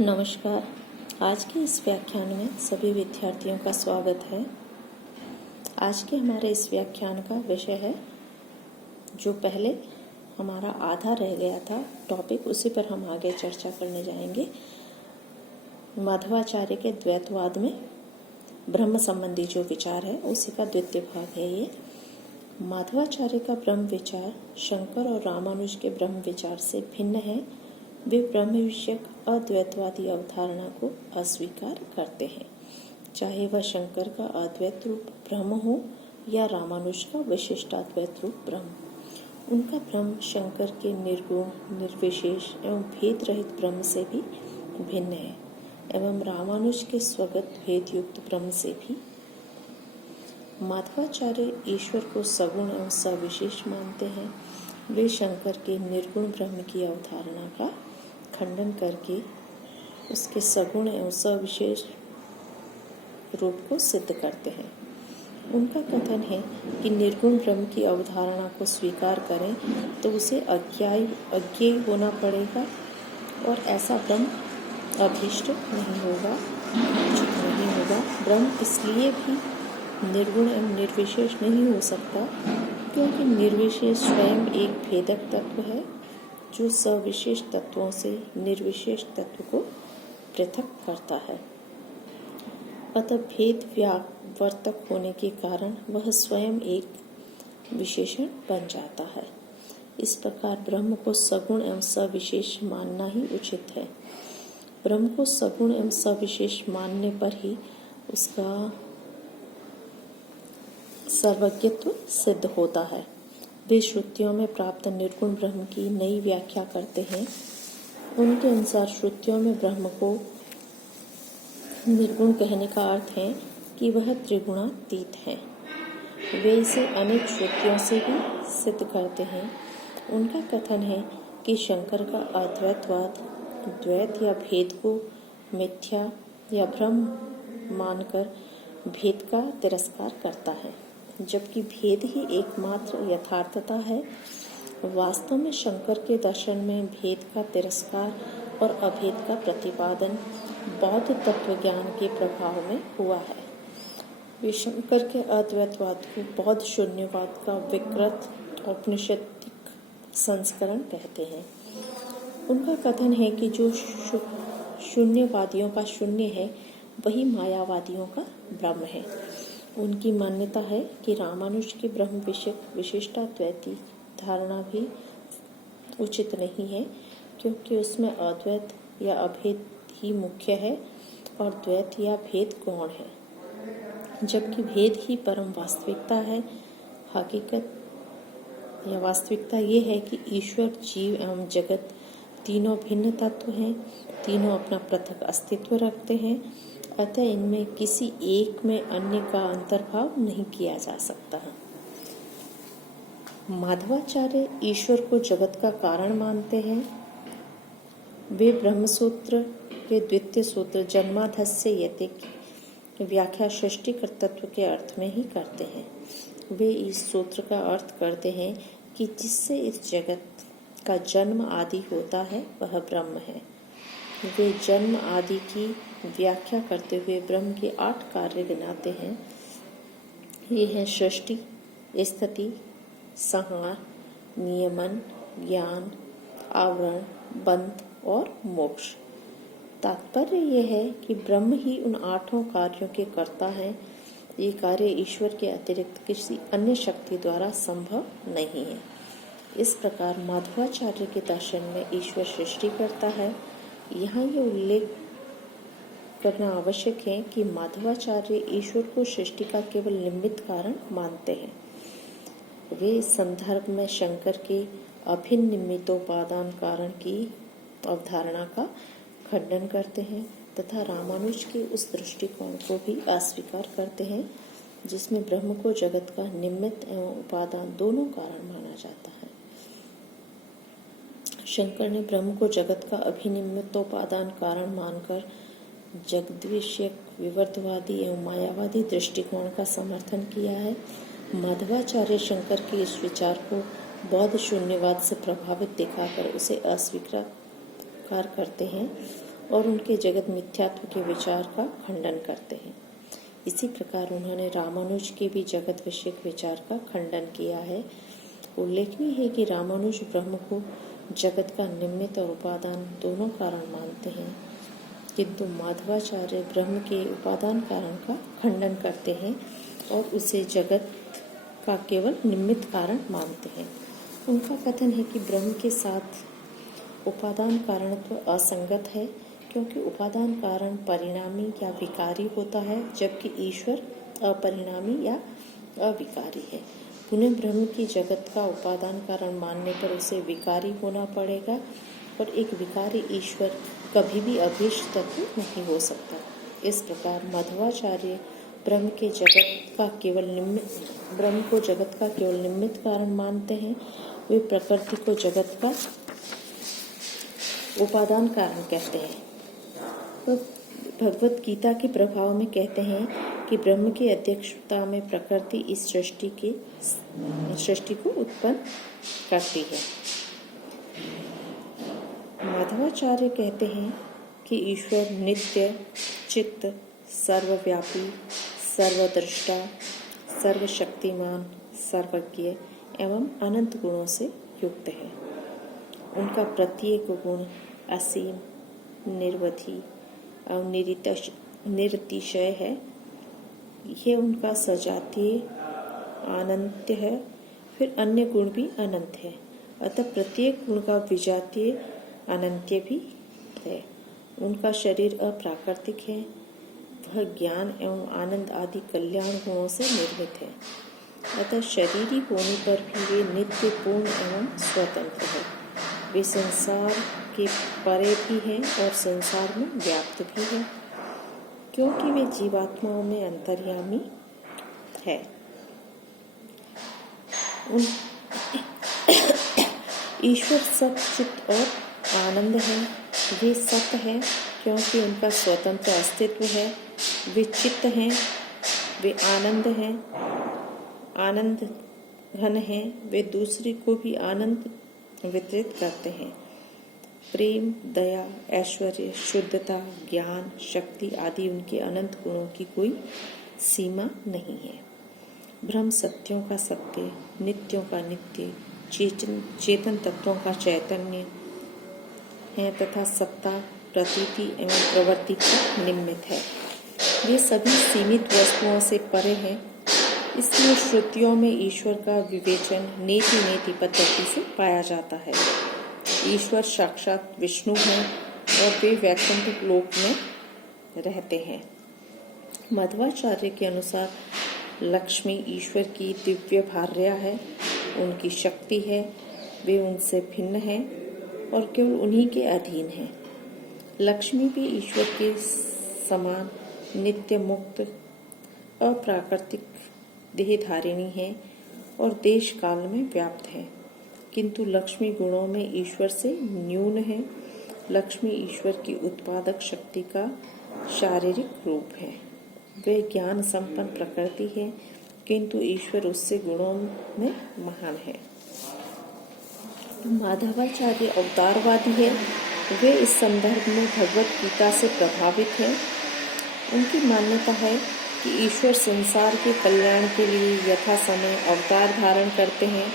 नमस्कार। आज के इस व्याख्यान में सभी विद्यार्थियों का स्वागत है। आज के हमारे इस व्याख्यान का विषय है, जो पहले हमारा आधा रह गया था टॉपिक, उसी पर हम आगे चर्चा करने जाएंगे। माधवाचार्य के द्वैतवाद में ब्रह्म संबंधी जो विचार है उसी का द्वितीय भाग है ये। माधवाचार्य का ब्रह्म विचार शंकर और रामानुज के ब्रह्म विचार से भिन्न है। वे ब्रह्म विषयक अद्वैतवादी अवधारणा को अस्वीकार करते हैं, चाहे वह शंकर का अद्वैत रूप ब्रह्म हो या रामानुज का विशिष्टाद्वैत रूप ब्रह्म। उनका ब्रह्म शंकर के निर्गुण, निर्विशेष एवं भेद रहित ब्रह्म से भी भिन्न है एवं रामानुज के स्वगत भेद युक्त ब्रह्म से भी। माधवाचार्य ईश्वर को सगुण एवं सविशेष मानते हैं। वे शंकर के निर्गुण ब्रह्म की अवधारणा का खंडन करके उसके सगुण एवं सविशेष रूप को सिद्ध करते हैं। उनका कथन है कि निर्गुण ब्रह्म की अवधारणा को स्वीकार करें तो उसे अज्ञेय होना पड़ेगा और ऐसा ब्रह्म अभीष्ट नहीं होगा, उचित नहीं होगा। ब्रह्म इसलिए भी निर्गुण एवं निर्विशेष नहीं हो सकता क्योंकि निर्विशेष स्वयं एक भेदक तत्व है जो सविशेष तत्वों से निर्विशेष तत्व को पृथक करता है। अतः भेद व्यावर्तक होने के कारण वह स्वयं एक विशेषण बन जाता है। इस प्रकार ब्रह्म को सगुण एवं सविशेष मानना ही उचित है। ब्रह्म को सगुण एवं सविशेष मानने पर ही उसका सर्वज्ञत्व सिद्ध होता है। वे श्रुतियों में प्राप्त निर्गुण ब्रह्म की नई व्याख्या करते हैं। उनके अनुसार श्रुतियों में ब्रह्म को निर्गुण कहने का अर्थ है कि वह त्रिगुणातीत है। वे इसे अनेक श्रुतियों से भी सिद्ध करते हैं। उनका कथन है कि शंकर का अद्वैतवाद द्वैत या भेद को मिथ्या या भ्रम मानकर भेद का तिरस्कार करता है, जबकि भेद ही एकमात्र यथार्थता है। वास्तव में शंकर के दर्शन में भेद का तिरस्कार और अभेद का प्रतिपादन बौद्ध तत्वज्ञान के प्रभाव में हुआ है। वे शंकर के अद्वैतवाद को बौद्ध शून्यवाद का विकृत औपनिषदिक संस्करण कहते हैं। उनका कथन है कि जो शून्यवादियों का शून्य है वही मायावादियों का ब्रह्म है। उनकी मान्यता है कि रामानुज की ब्रह्म विषयक विशिष्टाद्वैती धारणा भी उचित नहीं है क्योंकि उसमें अद्वैत या अभेद ही मुख्य है और द्वैत या भेद गौण है, जबकि भेद ही परम वास्तविकता है। हकीकत या वास्तविकता ये है कि ईश्वर, जीव एवं जगत तीनों भिन्न तत्व हैं। तीनों अपना पृथक अस्तित्व रखते हैं, अतः इनमें किसी एक में अन्य का अंतर्भाव नहीं किया जा सकता है। माधवाचार्य ईश्वर को जगत का कारण मानते हैं। वे ब्रह्मसूत्र के द्वितीय सूत्र जन्माधस्य यते की व्याख्या सृष्टि कर्तृत्व के अर्थ में ही करते हैं। वे इस सूत्र का अर्थ करते हैं कि जिससे इस जगत का जन्म आदि होता है वह ब्रह्म है। वे जन्म आदि की व्याख्या करते हुए ब्रह्म के 8 कार्य गिनाते हैं। ये हैं सृष्टि, स्थिति, संहार, नियमन, ज्ञान, आवरण, बंध और मोक्ष। तात्पर्य यह है कि ब्रह्म ही उन 8 कार्यों के कर्ता हैं। ये कार्य ईश्वर के अतिरिक्त किसी अन्य शक्ति द्वारा संभव नहीं है। इस प्रकार माधवाचार्य के दर्शन में ईश्वर सृष्टि करता है। यहाँ ये उल्लेख करना आवश्यक है कि माधवाचार्य ईश्वर को सृष्टि का केवल निमित्त कारण मानते हैं। वे इस संदर्भ में शंकर के अभिन्न निमित्तोपादान कारण की अवधारणा का खंडन करते हैं तथा रामानुज के उस दृष्टिकोण को भी अस्वीकार करते हैं जिसमें ब्रह्म को जगत का निमित्त एवं उपादान दोनों कारण माना जाता है। शंकर ने ब्रह्म को जगत का अभिनिमित्तोपादान कारण मानकर जगद्विषयक, विवर्तवादी एवं मायावादी दृष्टिकोण का समर्थन किया है। माधवाचार्य शंकर के इस विचार को बौद्ध शून्यवाद से प्रभावित दिखाकर उसे अस्वीकार करते हैं और उनके जगत मिथ्यात्व के विचार का खंडन करते हैं। इसी प्रकार उन्होंने रामानुज के भी जगत विषयक विचार का खंडन किया है। उल्लेखनीय है कि रामानुज ब्रह्म को जगत का निमित्त और उपादान दोनों कारण मानते हैं, किंतु माधवाचार्य ब्रह्म के उपादान कारण का खंडन करते हैं और उसे जगत का केवल निमित्त कारण मानते हैं। उनका कथन है कि ब्रह्म के साथ उपादान कारणत्व असंगत है, क्योंकि उपादान कारण परिणामी या विकारी होता है, जबकि ईश्वर अपरिणामी या अविकारी है। पुनः ब्रह्म की जगत का उपादान कारण मानने पर उसे विकारी होना पड़ेगा, और एक विकारी ईश्वर कभी भी अभीष्ट तत्व नहीं हो सकता। इस प्रकार मध्वाचार्य ब्रह्म को जगत का केवल निमित्त कारण मानते हैं। वे प्रकृति को जगत का उपादान कारण कहते हैं। तो भगवत गीता के प्रभाव में कहते हैं कि ब्रह्म की अध्यक्षता में प्रकृति इस सृष्टि को उत्पन्न करती है। माधवाचार्य कहते हैं कि ईश्वर नित्य, चित्त, सर्वव्यापी, सर्वदृष्टा, सर्वशक्तिमान, सर्वज्ञ एवं अनंत गुणों से युक्त है। उनका प्रत्येक गुण असीम, निर्वधि और निरतिशय है। यह उनका सजातीय अनंत है, फिर अन्य गुण भी अनंत है, अतः प्रत्येक गुण का विजातीय अनंत्य भी है। उनका शरीर अप्राकृतिक है, वह ज्ञान एवं आनंद आदि कल्याण गुणों से निर्मित है, अतः शरीरी होने पर भी वे नित्य, पूर्ण एवं स्वतंत्र है। वे संसार के परे भी हैं और संसार में व्याप्त भी है, क्योंकि वे जीवात्माओं में अंतर्यामी है। ईश्वर सत, चित्त और आनंद है। वे सत्य है क्योंकि उनका स्वतंत्र अस्तित्व है। वे चित्त हैं, वे आनंद हैं, आनंद घन हैं। वे दूसरे को भी आनंद वितरित करते हैं। प्रेम, दया, ऐश्वर्य, शुद्धता, ज्ञान, शक्ति आदि उनके अनंत गुणों की कोई सीमा नहीं है। ब्रह्म सत्यों का सत्य, नित्यों का नित्य, चेतन तत्वों का चैतन्य है तथा सत्ता, प्रतीति एवं प्रवृत्ति का निमित्त है। वे सभी सीमित वस्तुओं से परे हैं, इसलिए श्रुतियों में ईश्वर का विवेचन नेति नेति पद्धति से पाया जाता है। ईश्वर साक्षात विष्णु हैं और वे वैकुंठ लोक में रहते हैं। मध्वाचार्य के अनुसार लक्ष्मी ईश्वर की दिव्य भार्या है, उनकी शक्ति है, वे उनसे भिन्न हैं और केवल उन्हीं के अधीन हैं। लक्ष्मी भी ईश्वर के समान नित्य, मुक्त, अप्राकृतिक देहधारिणी है और देश काल में व्याप्त है, किंतु लक्ष्मी गुणों में ईश्वर से न्यून है। लक्ष्मी ईश्वर की उत्पादक शक्ति का शारीरिक रूप है। वे ज्ञान संपन्न प्रकृति है, किंतु ईश्वर उससे गुणों में महान है। माधवाचार्य अवतारवादी है। वे इस संदर्भ में भगवत गीता से प्रभावित हैं। उनकी मान्यता है कि ईश्वर संसार के कल्याण के लिए यथा समय अवतार धारण करते हैं।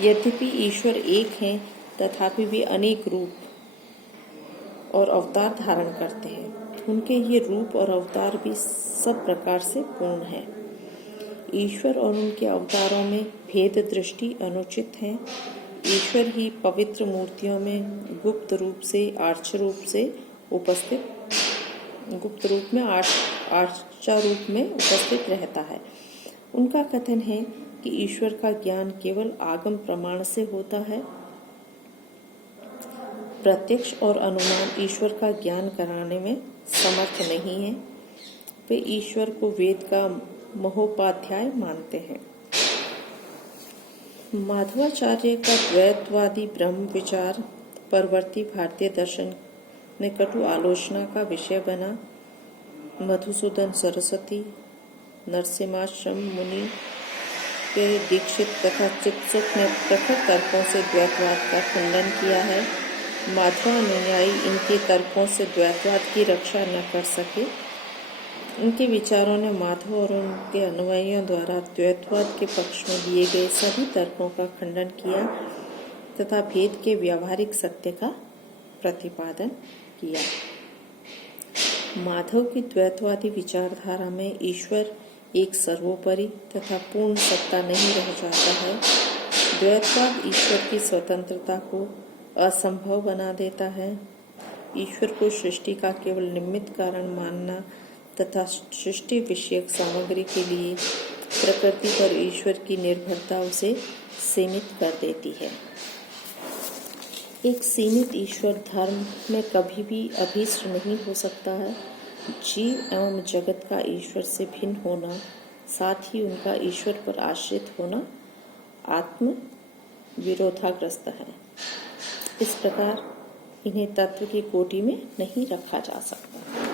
यद्यपि ईश्वर एक हैं, तथापि वे अनेक रूप और अवतार धारण करते हैं। उनके ये रूप और अवतार भी सब प्रकार से पूर्ण है। ईश्वर और उनके अवतारों में भेद दृष्टि अनुचित है। ईश्वर ही पवित्र मूर्तियों में गुप्त रूप में आर्चा रूप में उपस्थित रहता है। उनका कथन है कि ईश्वर का ज्ञान केवल आगम प्रमाण से होता है। प्रत्यक्ष और अनुमान ईश्वर का ज्ञान कराने में समर्थ नहीं है। वे ईश्वर को वेद का महोपाध्याय मानते हैं। माधवाचार्य का द्वैतवादी ब्रह्म विचार परवर्ती भारतीय दर्शन में कटु आलोचना का विषय बना। मधुसूदन सरस्वती, नरसिम्हाश्रम मुनि के दीक्षित तथा चिकित्सक ने प्रखर तर्कों से द्वैतवाद का खंडन किया है। माध्वानुयायी इनके तर्कों से द्वैतवाद की रक्षा न कर सके। उनके विचारों ने माधव और उनके अनुयायियों द्वारा द्वैतवाद के पक्ष में दिए गए सभी तर्कों का खंडन किया तथा भेद के व्यावहारिक सत्य का प्रतिपादन किया। माधव की द्वैतवादी विचारधारा में ईश्वर एक सर्वोपरि तथा पूर्ण सत्ता नहीं रह जाता है। द्वैतवाद ईश्वर की स्वतंत्रता को असंभव बना देता है। ईश्वर को सृष्टि का केवल निमित्त कारण मानना तथा सृष्टि विषयक सामग्री के लिए प्रकृति पर ईश्वर की निर्भरता उसे सीमित कर देती है। एक सीमित ईश्वर धर्म में कभी भी अभीष्ट नहीं हो सकता है। जीव एवं जगत का ईश्वर से भिन्न होना, साथ ही उनका ईश्वर पर आश्रित होना आत्म विरोधाग्रस्त है। इस प्रकार इन्हें तत्व की कोटि में नहीं रखा जा सकता।